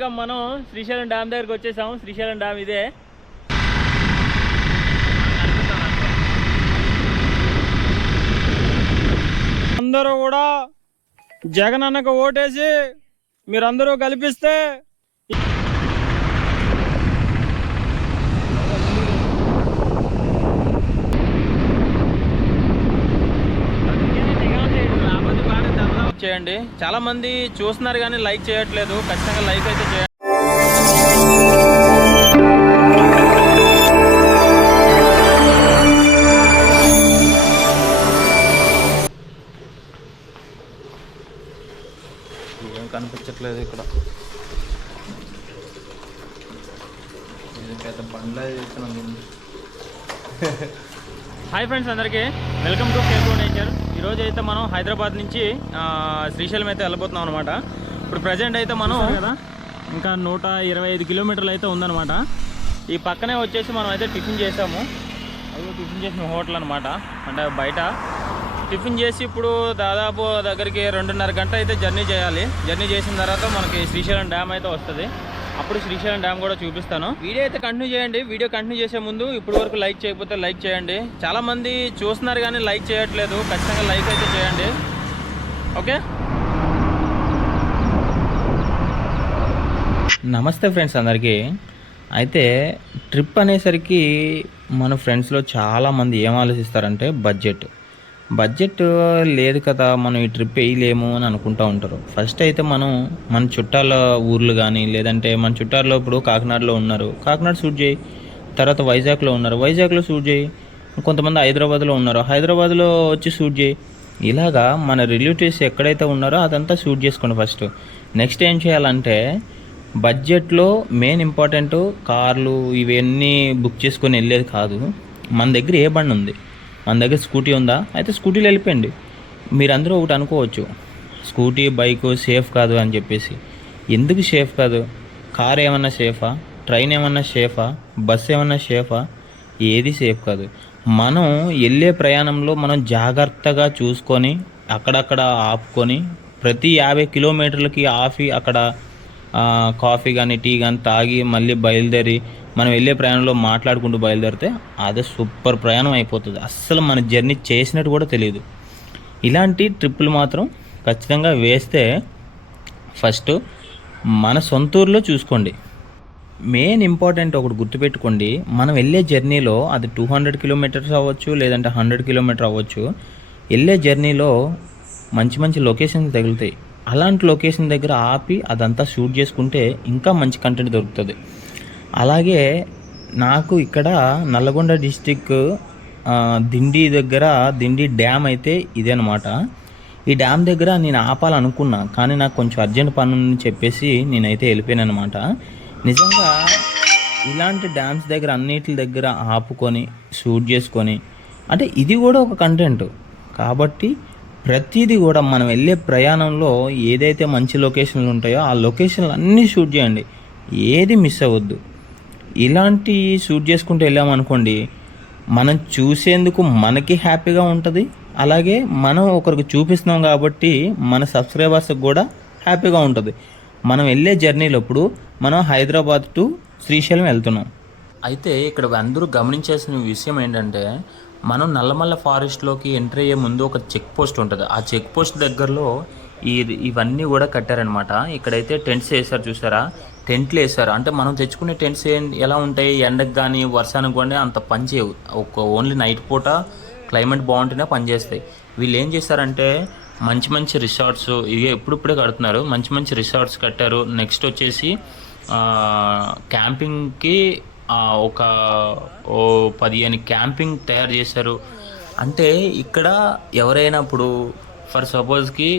ఫైనల్గా మనం శ్రీశైలం డ్యామ్ దగ్గరికి వచ్చేసాము. శ్రీశైలం డ్యామ్ ఇదే. అందరూ కూడా జగన్ అన్నకు ఓటేసి మీరందరూ కల్పిస్తే చేయండి. చాలా మంది చూస్తున్నారు కానీ లైక్ చేయట్లేదు. ఖచ్చితంగా లైక్ అయితే చేయండి. ఏం కనిపించట్లేదు ఇక్కడ. ఇది పెద్ద బండ్లా చేస్తున్నాను హాయ్ ఫ్రెండ్స్ అందరికీ. వెల్కమ్ టు కేకో నేచర్ ఈరోజు అయితే మనం హైదరాబాద్ నుంచి శ్రీశైలం అయితే వెళ్ళబోతున్నాం అనమాట ఇప్పుడు ప్రజెంట్ అయితే మనం కదా? ఇంకా నూట ఇరవై ఐదు కిలోమీటర్లు అయితే ఉందన్నమాట. ఈ పక్కనే వచ్చేసి మనం అయితే టిఫిన్ చేసాము. అయ్యో టిఫిన్ చేసిన హోటల్ అనమాట అంటే బయట. టిఫిన్ చేసి ఇప్పుడు దాదాపు దగ్గరికి రెండున్నర గంట అయితే జర్నీ చేయాలి. జర్నీ చేసిన తర్వాత మనకి శ్రీశైలం డ్యామ్ అయితే వస్తుంది. అప్పుడు శ్రీశైలం డ్యామ్ కూడా చూపిస్తాను. వీడియో అయితే కంటిన్యూ చేయండి. వీడియో కంటిన్యూ చేసే ముందు ఇప్పటి వరకు లైక్ చేయకపోతే లైక్ చేయండి. చాలా మంది చూస్తున్నారు కానీ లైక్ చేయట్లేదు. ఖచ్చితంగా లైక్ అయితే చేయండి. ఓకే? నమస్తే ఫ్రెండ్స్ అందరికీ. అయితే ట్రిప్ అనేసరికి మన ఫ్రెండ్స్లో చాలామంది ఏం ఆలోచిస్తారంటే బడ్జెట్. బడ్జెట్ లేదు కదా మనం ఈ ట్రిప్ వేయలేము అని అనుకుంటూ ఉంటారు. ఫస్ట్ అయితే మనం మన చుట్టాల ఊర్లు కానీ లేదంటే మన చుట్టాల్లో ఇప్పుడు కాకినాడలో ఉన్నారు. కాకినాడ షూట్ చేయి తర్వాత వైజాగ్లో ఉన్నారు. వైజాగ్లో షూట్ చేయి కొంతమంది హైదరాబాద్లో ఉన్నారు. హైదరాబాద్లో వచ్చి షూట్ చేయి. ఇలాగా మన రిలేటివ్స్ ఎక్కడైతే ఉన్నారో అదంతా షూట్ చేసుకోండి ఫస్ట్ నెక్స్ట్ ఏం చేయాలంటే బడ్జెట్లో మెయిన్ ఇంపార్టెంట్ కార్లు ఇవన్నీ బుక్ చేసుకొని వెళ్ళేది కాదు. మన దగ్గర ఏ బండి ఉంది? మన దగ్గర స్కూటీ ఉందా? అయితే స్కూటీలో వెళ్ళిపోయండి మీరందరూ ఒకటి అనుకోవచ్చు. స్కూటీ బైక్ సేఫ్ కాదు అని చెప్పేసి. ఎందుకు సేఫ్ కాదు? కార్ ఏమన్నా సేఫా? ట్రైన్ ఏమన్నా సేఫా? బస్ ఏమన్నా సేఫా? ఏది సేఫ్ కాదు. మనం వెళ్ళే ప్రయాణంలో మనం జాగ్రత్తగా చూసుకొని అక్కడక్కడ ఆపుకొని ప్రతి యాభై కిలోమీటర్లకి ఆపి అక్కడ కాఫీ కానీ టీ కానీ తాగి మళ్ళీ బయలుదేరి మనం వెళ్ళే ప్రయాణంలో మాట్లాడుకుంటూ బయలుదేరితే అదే సూపర్ ప్రయాణం అయిపోతుంది. అస్సలు మన జర్నీ చేసినట్టు కూడా తెలియదు. ఇలాంటి ట్రిప్పులు మాత్రం ఖచ్చితంగా వేస్తే ఫస్ట్ మన సొంత ఊర్లో చూసుకోండి. మెయిన్ ఇంపార్టెంట్ ఒకటి గుర్తుపెట్టుకోండి. మనం వెళ్ళే జర్నీలో అది టూ హండ్రెడ్ కిలోమీటర్స్ అవ్వచ్చు లేదంటే హండ్రెడ్ కిలోమీటర్ అవ్వచ్చు. వెళ్ళే జర్నీలో మంచి మంచి లొకేషన్స్ తగులుతాయి. అలాంటి లొకేషన్ దగ్గర ఆపి అదంతా షూట్ చేసుకుంటే ఇంకా మంచి కంటెంట్ దొరుకుతుంది. అలాగే నాకు ఇక్కడ నల్లగొండ డిస్టిక్ దిండి దగ్గర దిండి డ్యామ్ అయితే ఇదే అనమాట ఈ డ్యామ్ దగ్గర నేను ఆపాలనుకున్నా కానీ నాకు కొంచెం అర్జెంట్ పని ఉందని చెప్పేసి నేనైతే వెళ్ళిపోయాను అనమాట నిజంగా ఇలాంటి డ్యామ్స్ దగ్గర అన్నిటి దగ్గర ఆపుకొని షూట్ చేసుకొని అంటే ఇది కూడా ఒక కంటెంట్ కాబట్టి ప్రతిదీ కూడా మనం వెళ్ళే ప్రయాణంలో ఏదైతే మంచి లొకేషన్లు ఉంటాయో ఆ లొకేషన్లు అన్నీ షూట్ చేయండి. ఏది మిస్ అవ్వద్దు. ఇలాంటి షూట్ చేసుకుంటూ వెళ్ళామనుకోండి మనం చూసేందుకు మనకి హ్యాపీగా ఉంటుంది అలాగే మనం ఒకరికి చూపిస్తున్నాం కాబట్టి మన సబ్స్క్రైబర్స్కి కూడా హ్యాపీగా ఉంటుంది. మనం వెళ్ళే జర్నీలప్పుడు మనం హైదరాబాద్ టు శ్రీశైలం వెళ్తున్నాం. అయితే ఇక్కడ అందరూ గమనించాల్సిన విషయం ఏంటంటే మనం నల్లమల్ల ఫారెస్ట్లోకి ఎంటర్ అయ్యే ముందు ఒక చెక్ పోస్ట్ ఉంటుంది. ఆ చెక్ పోస్ట్ దగ్గరలో ఈ ఇవన్నీ కూడా కట్టారనమాట ఇక్కడైతే టెంట్స్ వేసారు చూసారా? టెంట్లు వేసారు అంటే మనం తెచ్చుకునే టెంట్స్ ఏం ఎలా ఉంటాయి? ఎండకు కానీ వర్షానికి కానీ అంత పని చేయవు. ఒక ఓన్లీ నైట్ పూట క్లైమేట్ బాగుంటేనే పనిచేస్తాయి వీళ్ళు ఏం చేస్తారంటే మంచి మంచి రిసార్ట్స్ ఇవి ఎప్పుడిప్పుడే కడుతున్నారు. మంచి మంచి రిసార్ట్స్ కట్టారు. నెక్స్ట్ వచ్చేసి క్యాంపింగ్కి ఒక ఓ పదిహేను క్యాంపింగ్ తయారు చేశారు. అంటే ఇక్కడ ఎవరైనా ఇప్పుడు ఫర్ సపోజ్కి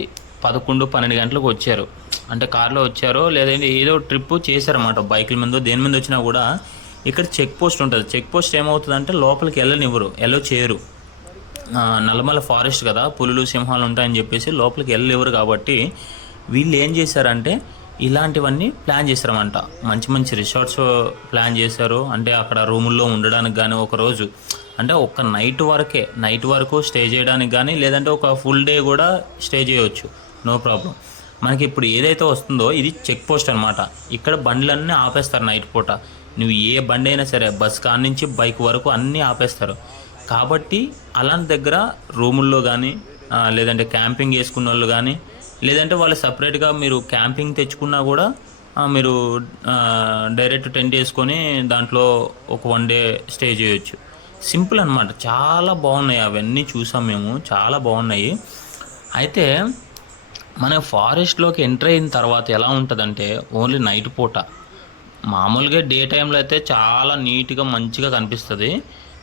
పదకొండు పన్నెండు గంటలకు వచ్చారు. అంటే కార్లో వచ్చారో లేదంటే ఏదో ట్రిప్ చేశారన్నమాట. బైకుల మీద దేని మీద వచ్చినా కూడా ఇక్కడ చెక్ పోస్ట్ ఉంటుంది. చెక్ పోస్ట్ ఏమవుతుందంటే లోపలికి వెళ్ళనివ్వరు ఎల్లో చేయరు నల్లమల ఫారెస్ట్ కదా పులులు సింహాలు ఉంటాయని చెప్పేసి లోపలికి వెళ్ళలేవరు కాబట్టి వీళ్ళు ఏం చేశారంటే ఇలాంటివన్నీ ప్లాన్ చేశారన్నమాట. మంచి మంచి రిసార్ట్స్ ప్లాన్ చేశారు. అంటే అక్కడ రూముల్లో ఉండడానికి కానీ ఒక రోజు అంటే ఒక నైట్ వరకే నైట్ వరకు స్టే చేయడానికి కానీ లేదంటే ఒక ఫుల్ డే కూడా స్టే చేయవచ్చు నో ప్రాబ్లం మనకి ఇప్పుడు ఏదైతే వస్తుందో ఇది చెక్ పోస్ట్ అనమాట ఇక్కడ బండ్లన్నీ ఆపేస్తారు నైట్ పూట. నువ్వు ఏ బండి అయినా సరే బస్ కాడ నుంచి బైక్ వరకు అన్నీ ఆపేస్తారు. కాబట్టి అలాంటి దగ్గర రూముల్లో కానీ లేదంటే క్యాంపింగ్ చేసుకున్న వాళ్ళు కానీ లేదంటే వాళ్ళు సపరేట్గా మీరు క్యాంపింగ్ తెచ్చుకున్నా కూడా మీరు డైరెక్ట్ టెంట్ వేసుకొని దాంట్లో ఒక వన్ డే స్టే చేయొచ్చు. సింపుల్ అనమాట చాలా బాగున్నాయి అవన్నీ చూసాం మేము. చాలా బాగున్నాయి. అయితే మన ఫారెస్ట్లోకి ఎంటర్ అయిన తర్వాత ఎలా ఉంటుందంటే ఓన్లీ నైట్ పూట. మామూలుగా డే టైంలో అయితే చాలా నీట్గా మంచిగా కనిపిస్తుంది.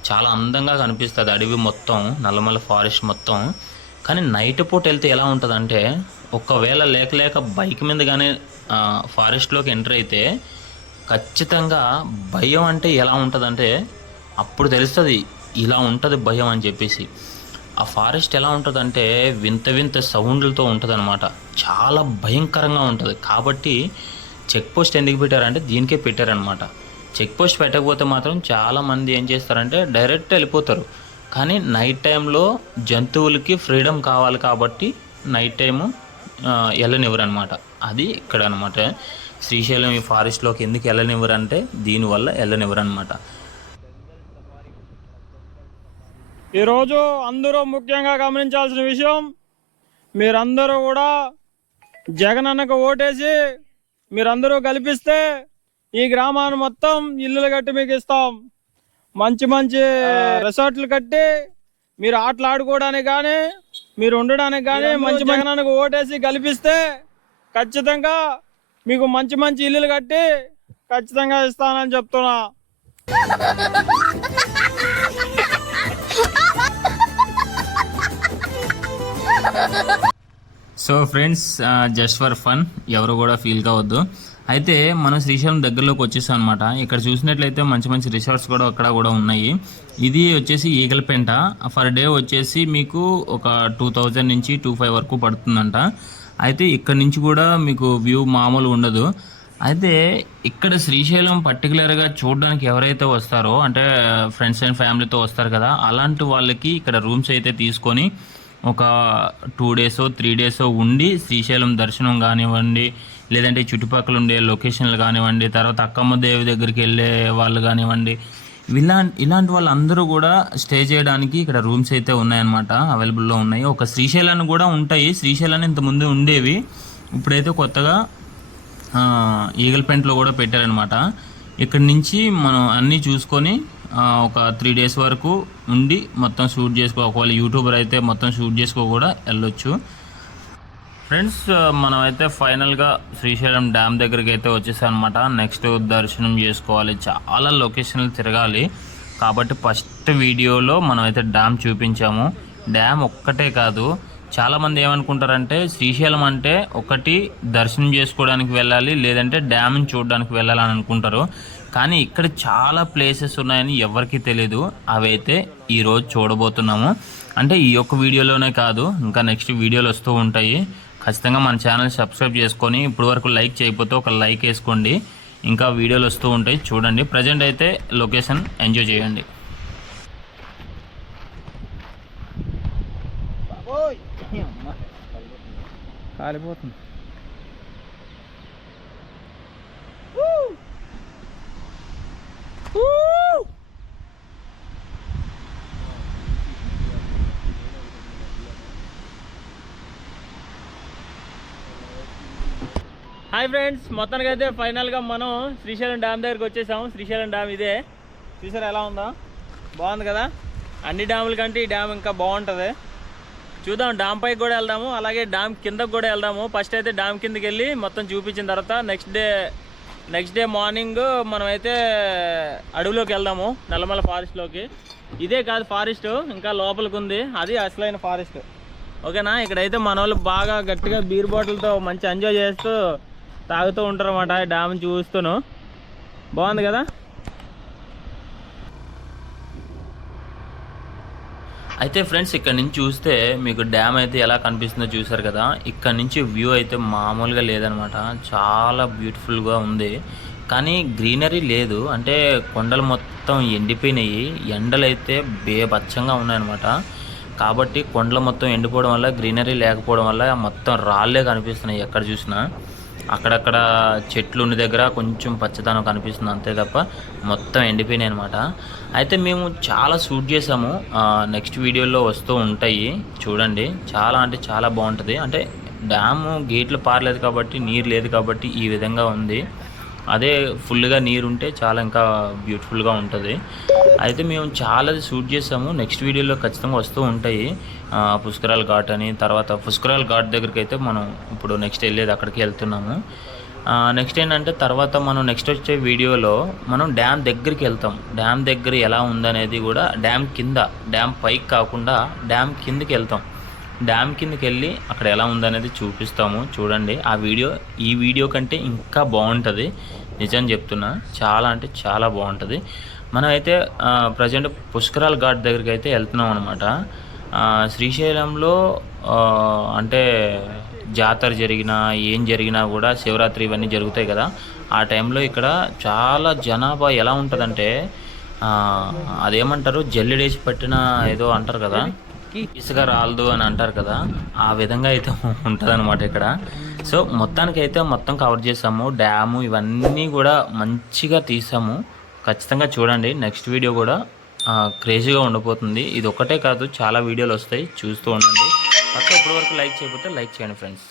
చాలా అందంగా కనిపిస్తుంది అడవి మొత్తం నల్లమల ఫారెస్ట్ మొత్తం. కానీ నైట్ పూట వెళ్తే ఎలా ఉంటుందంటే ఒకవేళ లేక లేక బైక్ మీద కానీ ఫారెస్ట్లోకి ఎంటర్ అయితే ఖచ్చితంగా భయం అంటే ఎలా ఉంటుందంటే అప్పుడు తెలుస్తుంది ఇలా ఉంటుంది భయం అని చెప్పేసి. ఆ ఫారెస్ట్ ఎలా ఉంటుందంటే వింత వింత సౌండ్లతో ఉంటుంది చాలా భయంకరంగా ఉంటుంది. కాబట్టి చెక్ పోస్ట్ ఎందుకు పెట్టారంటే దీనికే పెట్టారనమాట చెక్ పోస్ట్ పెట్టకపోతే మాత్రం చాలామంది ఏం చేస్తారంటే డైరెక్ట్ వెళ్ళిపోతారు. కానీ నైట్ టైంలో జంతువులకి ఫ్రీడమ్ కావాలి కాబట్టి నైట్ టైము వెళ్ళనివ్వరు అనమాట అది ఇక్కడ అనమాట శ్రీశైలం ఈ ఫారెస్ట్లోకి ఎందుకు వెళ్ళనివ్వరు అంటే దీనివల్ల వెళ్ళనివ్వరు అనమాట ఈరోజు అందరూ ముఖ్యంగా గమనించాల్సిన విషయం మీరందరూ కూడా జగన్ అన్నకు ఓటేసి మీరందరూ కల్పిస్తే ఈ గ్రామాన్ని మొత్తం ఇల్లులు కట్టి మీకు ఇస్తాం. మంచి మంచి రిసార్ట్లు కట్టి మీరు ఆటలు ఆడుకోవడానికి కానీ మీరు ఉండడానికి కానీ మంచి జగన్ అన్నకు ఓటేసి కల్పిస్తే ఖచ్చితంగా మీకు మంచి మంచి ఇల్లులు కట్టి ఖచ్చితంగా ఇస్తానని చెప్తున్నా. So friends just for fun ఎవరు కూడా ఫీల్ కావద్దు. అయితే మనం శ్రీశైలం దగ్గరలోకి వచ్చేసాం అనమాట ఇక్కడ చూసినట్లయితే మంచి మంచి రిసార్ట్స్ కూడా అక్కడ కూడా ఉన్నాయి. ఇది వచ్చేసి ఈగలపెంట ఫర్ డే వచ్చేసి మీకు ఒక టూ థౌజండ్ నుంచి టూ ఫైవ్ వరకు పడుతుందంట. అయితే ఇక్కడ నుంచి కూడా మీకు వ్యూ మామూలు ఉండదు. అయితే ఇక్కడ శ్రీశైలం పర్టికులర్గా చూడడానికి ఎవరైతే వస్తారో అంటే ఫ్రెండ్స్ అండ్ ఫ్యామిలీతో వస్తారు కదా అలాంటి వాళ్ళకి ఇక్కడ రూమ్స్ అయితే తీసుకొని ఒక టూ డేసో త్రీ డేసో ఉండి శ్రీశైలం దర్శనం కానివ్వండి లేదంటే చుట్టుపక్కల ఉండే లొకేషన్లు కానివ్వండి తర్వాత అక్కమ్మ దేవి దగ్గరికి వెళ్ళే వాళ్ళు కానివ్వండి ఇలా ఇలాంటి వాళ్ళందరూ కూడా స్టే చేయడానికి ఇక్కడ రూమ్స్ అయితే ఉన్నాయన్నమాట అవైలబుల్లో ఉన్నాయి. ఒక శ్రీశైలాన్ని కూడా ఉంటాయి. శ్రీశైలాన్ని ఇంతకుముందు ఉండేవి. ఇప్పుడైతే కొత్తగా ఆ, ఈగల్పెంట్లో కూడా పెట్టారనమాట ఇక్కడి నుంచి మనం అన్నీ చూసుకొని ఒక త్రీ డేస్ వరకు ఉండి మొత్తం షూట్ చేసుకో ఒకవేళ యూట్యూబర్ అయితే మొత్తం షూట్ చేసుకో కూడా వెళ్ళొచ్చు. ఫ్రెండ్స్ మనమైతే ఫైనల్గా శ్రీశైలం డ్యామ్ దగ్గరికి అయితే వచ్చేసానమాట నెక్స్ట్ దర్శనం చేసుకోవాలి. చాలా లొకేషన్లు తిరగాలి. కాబట్టి ఫస్ట్ వీడియోలో మనమైతే డ్యామ్ చూపించాము. డ్యామ్ ఒక్కటే కాదు చాలామంది ఏమనుకుంటారంటే శ్రీశైలం అంటే ఒకటి దర్శనం చేసుకోవడానికి వెళ్ళాలి లేదంటే డ్యామ్ని చూడడానికి వెళ్ళాలని అనుకుంటారు. కానీ ఇక్కడ చాలా ప్లేసెస్ ఉన్నాయని ఎవరికీ తెలియదు అవైతే ఈరోజు చూడబోతున్నాము. అంటే ఈ యొక్క వీడియోలోనే కాదు ఇంకా నెక్స్ట్ వీడియోలు వస్తూ ఉంటాయి. ఖచ్చితంగా మన ఛానల్ సబ్స్క్రైబ్ చేసుకొని ఇప్పటి వరకు లైక్ చేయకపోతే ఒక లైక్ వేసుకోండి. ఇంకా వీడియోలు వస్తూ ఉంటాయి. చూడండి. ప్రజెంట్ అయితే లొకేషన్ ఎంజాయ్ చేయండి. కాలిపోతుంది హాయ్ ఫ్రెండ్స్ మొత్తానికి అయితే ఫైనల్గా మనం శ్రీశైలం డ్యామ్ దగ్గరికి వచ్చేసాము. శ్రీశైలం డ్యామ్ ఇదే. చూసారా ఎలా ఉందా? బాగుంది కదా? అన్ని డ్యాముల కంటే ఈ డ్యామ్ ఇంకా బాగుంటుంది. చూద్దాం డామ్ పైకి కూడా వెళ్దాము అలాగే డామ్ కిందకు కూడా వెళ్దాము. ఫస్ట్ అయితే డామ్ కిందకి వెళ్ళి మొత్తం చూపించిన తర్వాత next day next day morning మనమైతే అడవిలోకి వెళ్దాము నల్లమల ఫారెస్ట్లోకి ఇదే కాదు ఫారెస్ట్ ఇంకా లోపలికి ఉంది. అది అసలైన ఫారెస్ట్ ఓకేనా? ఇక్కడైతే మన వాళ్ళు బాగా గట్టిగా బీర్ బాటిల్తో మంచి ఎంజాయ్ చేస్తూ తాగుతూ ఉంటారు అన్నమాట డ్యామ్ చూస్తూను. బాగుంది కదా? అయితే ఫ్రెండ్స్ ఇక్కడ నుంచి చూస్తే మీకు డ్యామ్ అయితే ఎలా కనిపిస్తుందో చూసారు కదా. ఇక్కడ నుంచి వ్యూ అయితే మామూలుగా లేదనమాట. చాలా బ్యూటిఫుల్గా ఉంది. కానీ గ్రీనరీ లేదు. అంటే కొండలు మొత్తం ఎండిపోయినాయి. ఎండలు అయితే బేబచ్చంగా ఉన్నాయన్నమాట. కాబట్టి కొండలు మొత్తం ఎండిపోవడం వల్ల గ్రీనరీ లేకపోవడం వల్ల మొత్తం రాళ్ళే కనిపిస్తున్నాయి ఎక్కడ చూసినా. అక్కడక్కడ చెట్లు ఉన్న దగ్గర కొంచెం పచ్చదనం కనిపిస్తుంది అంతే తప్ప మొత్తం ఎండిపోయినాయి అనమాట అయితే మేము చాలా షూట్ చేసాము నెక్స్ట్ వీడియోలో వస్తూ ఉంటాయి. చూడండి. చాలా అంటే చాలా బాగుంటుంది. అంటే డ్యాము గేట్లు పారలేదు కాబట్టి నీరు లేదు కాబట్టి ఈ విధంగా ఉంది. అదే ఫుల్గా నీరు ఉంటే చాలా ఇంకా బ్యూటిఫుల్గా ఉంటుంది. అయితే మేము చాలా షూట్ చేసాము. నెక్స్ట్ వీడియోలో ఖచ్చితంగా వస్తూ ఉంటాయి. పుష్కరాల ఘాట్ అని. తర్వాత పుష్కరాల ఘాట్ దగ్గరికి అయితే మనం ఇప్పుడు నెక్స్ట్ వెళ్ళేది అక్కడికి వెళ్తున్నాము. నెక్స్ట్ ఏంటంటే తర్వాత మనం నెక్స్ట్ వచ్చే వీడియోలో మనం డ్యామ్ దగ్గరికి వెళ్తాం. డ్యామ్ దగ్గర ఎలా ఉందనేది కూడా డ్యామ్ కింద డ్యామ్ పైకి కాకుండా డ్యామ్ కిందకి వెళ్తాం. డ్యామ్ కిందకి వెళ్ళి అక్కడ ఎలా ఉందనేది చూపిస్తాము. చూడండి. ఆ వీడియో ఈ వీడియో కంటే ఇంకా బాగుంటుంది. నిజం చెప్తున్నా. చాలా అంటే చాలా బాగుంటుంది. మనం అయితే ప్రజెంట్ పుష్కరాల ఘాట్ దగ్గరికి అయితే వెళ్తున్నాం అనమాట శ్రీశైలంలో అంటే జాతర జరిగినా ఏం జరిగినా కూడా శివరాత్రి ఇవన్నీ జరుగుతాయి కదా. ఆ టైంలో ఇక్కడ చాలా జనాభా ఎలా ఉంటుందంటే అదేమంటారు? జల్లెడేసి పట్టిన ఏదో అంటారు కదా. ఇసుక రాలదు అని అంటారు కదా ఆ విధంగా అయితే ఉంటుంది అనమాట ఇక్కడ. సో మొత్తానికి అయితే మొత్తం కవర్ చేసాము. డ్యాము ఇవన్నీ కూడా మంచిగా తీసాము. ఖచ్చితంగా చూడండి. నెక్స్ట్ వీడియో కూడా క్రేజీగా ఉండిపోతుంది ఇది ఒకటే కాదు చాలా వీడియోలు వస్తాయి. చూస్తూ ఉండండి. పక్క ఇప్పటివరకు లైక్ చేయకపోతే లైక్ చేయండి ఫ్రెండ్స్